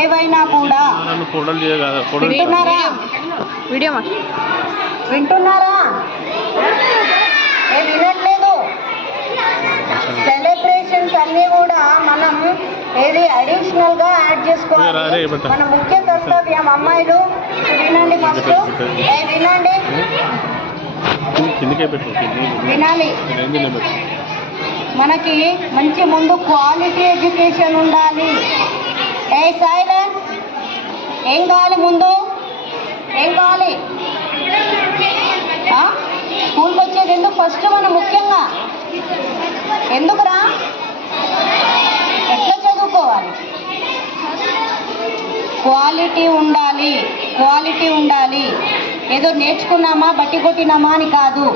ఏవైనా కూడా వింటున్నారా? వింటున్నారా? వినట్లేదు. సెలబ్రేషన్స్ అన్నీ కూడా మనం ఏది అడిషనల్ గా యాడ్ చేసుకోవాలి. మన ముఖ్య కర్తవ్యం. అమ్మాయిలు వినండి, ఫస్ట్ వినండి, వినాలి. మనకి మంచి ముందు క్వాలిటీ ఎడ్యుకేషన్ ఉండాలి. సైలెన్స్. ఏం కావాలి ముందు? ఏం కావాలి? స్కూల్కి వచ్చేది ఎందుకు? ఫస్ట్ మనం ముఖ్యంగా ఎందుకురా? ఎట్లా చదువుకోవాలి? క్వాలిటీ ఉండాలి. క్వాలిటీ ఉండాలి. ఏదో నేర్చుకున్నామా బట్టి కొట్టినామా అని కాదు.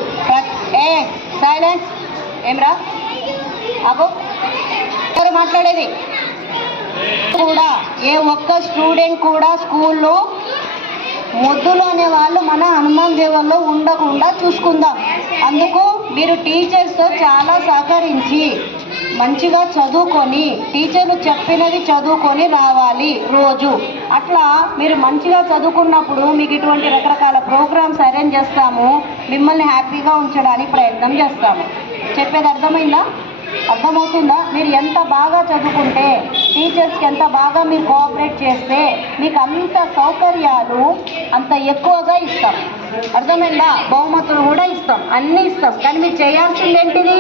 సైలెన్స్. ఏమ్రా అగో ఎవరు మాట్లాడేది? కూడా ఏ ఒక్క స్టూడెంట్ కూడా స్కూల్లో మొద్దులు అనే వాళ్ళు మన హనుమాన్ దేవుల్లో ఉండకుండా చూసుకుందాం. అందుకు మీరు టీచర్స్తో చాలా సహకరించి మంచిగా చదువుకొని టీచర్లు చెప్పినది చదువుకొని రావాలి రోజు. అట్లా మీరు మంచిగా చదువుకున్నప్పుడు మీకు ఇటువంటి రకరకాల ప్రోగ్రామ్స్ అరేంజ్ చేస్తాము. మిమ్మల్ని హ్యాపీగా ఉంచడానికి ప్రయత్నం చేస్తాము. చెప్పేది అర్థమైందా? అర్థమవుతుందా? మీరు ఎంత బాగా చదువుకుంటే, టీచర్స్కి ఎంత బాగా మీరు కోఆపరేట్ చేస్తే మీకు అంత సౌకర్యాలు అంత ఎక్కువగా ఇస్తాం. అర్థమైందా? బహుమతులు కూడా ఇస్తాం, అన్నీ ఇస్తాం. కానీ మీరు చేయాల్సింది ఏంటిది?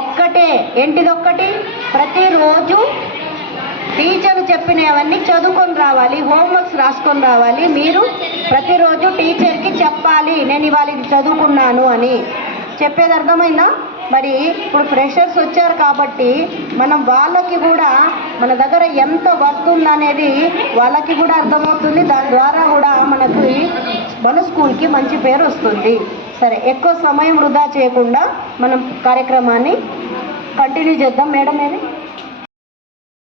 ఒక్కటే. ఏంటిది? ఒక్కటి. ప్రతిరోజు టీచర్లు చెప్పినవన్నీ చదువుకొని రావాలి, హోంవర్క్స్ రాసుకొని రావాలి. మీరు ప్రతిరోజు టీచర్కి చెప్పాలి, నేను ఇవాళ ఇది చదువుకున్నాను అని. చెప్పేది అర్థమైందా? మరి ఇప్పుడు ఫ్రెషర్స్ వచ్చారు కాబట్టి మనం వాళ్ళకి కూడా మన దగ్గర ఎంత వర్క్ ఉందనేది వాళ్ళకి కూడా అర్థమవుతుంది. దాని ద్వారా కూడా మన స్కూల్కి మంచి పేరు వస్తుంది. సరే, ఎక్కువ సమయం వృధా చేయకుండా మనం కార్యక్రమాన్ని కంటిన్యూ చేద్దాం. మేడం ఏది?